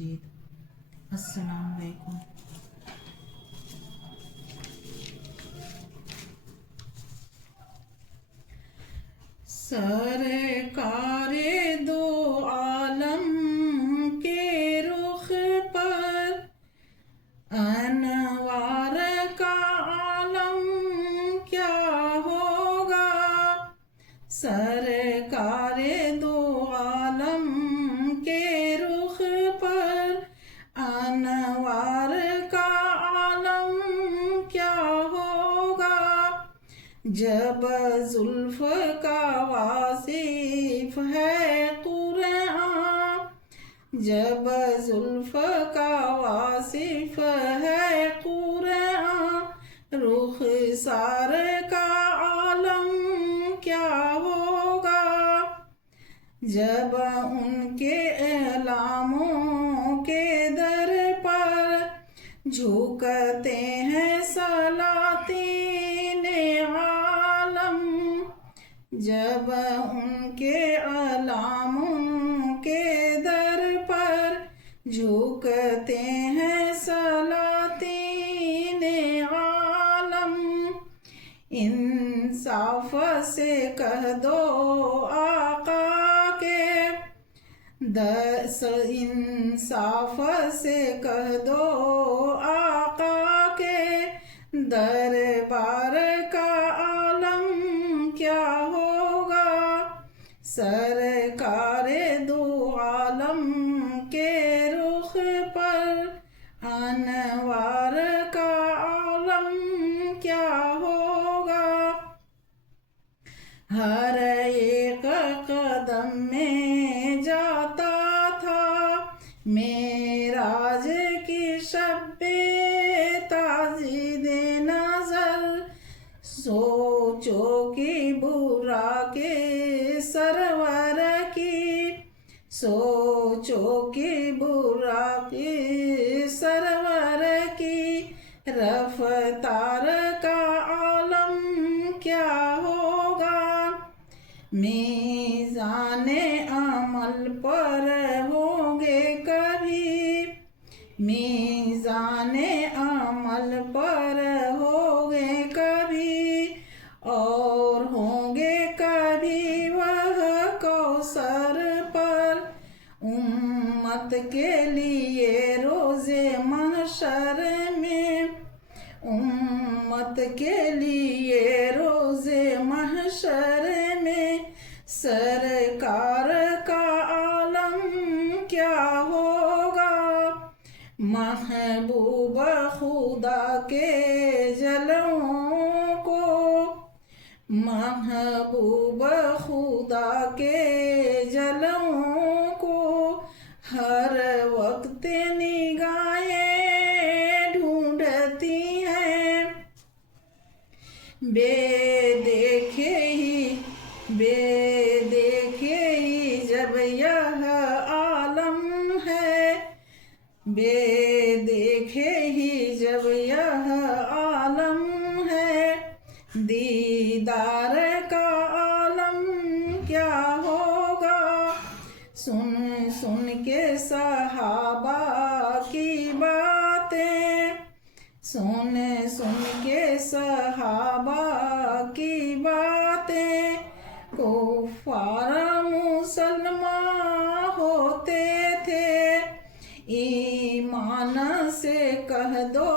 مجید۔ السلام علیکم۔ سرکار دو عالم کے رخ پر انوار کا عالم کیا ہوگا، سرکار دو عالم کے رخ پر انوار کا عالم کیا ہوگا، جب زلف کا واصف ہے قرآن، جب زلف کا واصف ہے قرآن، رخسار کا عالم کیا ہوگا، جب ان کے اعلاموں کے در پر جھکتے ہیں سلاطین عالم، جب ان کے اعلاموں کے در پر جھکتے ہیں سلاطین عالم، انصاف سے کہہ دو آقا کے انصاف سے کہہ دو آقا کے دربار کا عالم کیا ہوگا، سرکار دو عالم کے رخ پر انوار کا عالم کیا ہوگا، ہر ایک قدم میں جاتا تھا معراج کی شب تازید نظر، سوچو کہ برا کے سرور کی، سوچو کہ برا کے سرور کی رفتار کا عالم کیا ہوگا، میزان عمل پر ہوں گے کبھی، میزان عمل پر ہوں گے کبھی، اور ہوں گے کبھی وہ کوثر پر، امت کے لیے روز محشر میں، امت کے لیے روز محشر میں سرکار کا عالم کیا ہوگا، محبوب خدا کے جلووں کو، محبوب خدا کے جلووں کو ہر وقت نگاہیں ڈھونڈتی ہیں، بے دیکھے ہی جب یہ عالم ہے، بے دیکھے ہی جب یہ عالم ہے، دیدار کا عالم کیا ہوگا، سن سن کے صحابہ کی باتیں، سن سن کے صحابہ کی باتیں، کفار مسلمان ہوتے تھے، ایمان سے کہہ دو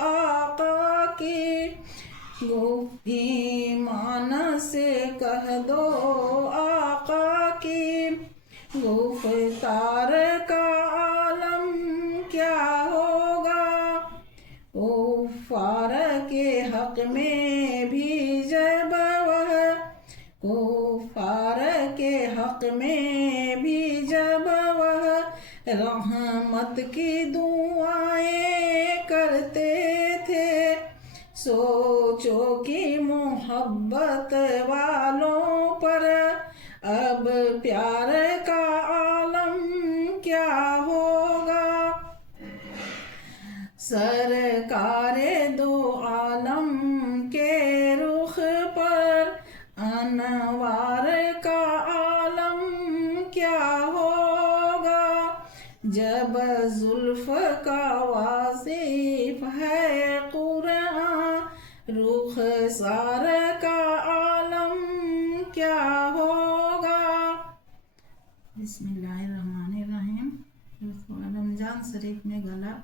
آقا کی، ایمان سے کہہ دو آقا کی، گفتار کا عالم کیا ہوگا، کفار کے حق میں بھی جب وہ، کفار کے حق میں بھی جب وہ رحمت کی دعائیں کرتے تھے، سوچو کہ محبت والوں پر اب پیار کا عالم کیا ہوگا، سرکار دو عالم کے رخ پر انوار کا عالم کیا ہوگا، جب تب زلف کا واصف ہے قرآن رخ سار کا عالم کیا ہوگا. بسم اللہ الرحمن الرحیم. رمضان شریف میں گلا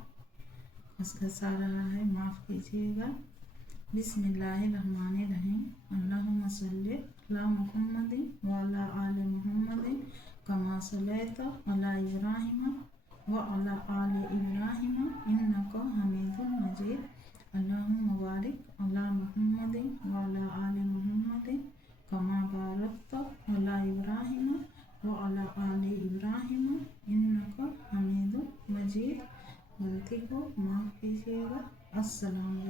کھسکھسا رہا ہے، معاف کیجیے گا. بسم اللہ الرحمن الرحیم. اللہم صلی علی محمد وعلی آل محمد کما صلیت علی ابراہیم وعلی آل ابراہیم انک حمید مجید. اللہم بارک علی محمد وعلی آل محمد کما بارکت علی ابراہیم وعلی آل ابراہیم انک حمید مجید. غلطی کو معاف کیجیے گا. السلام علیکم.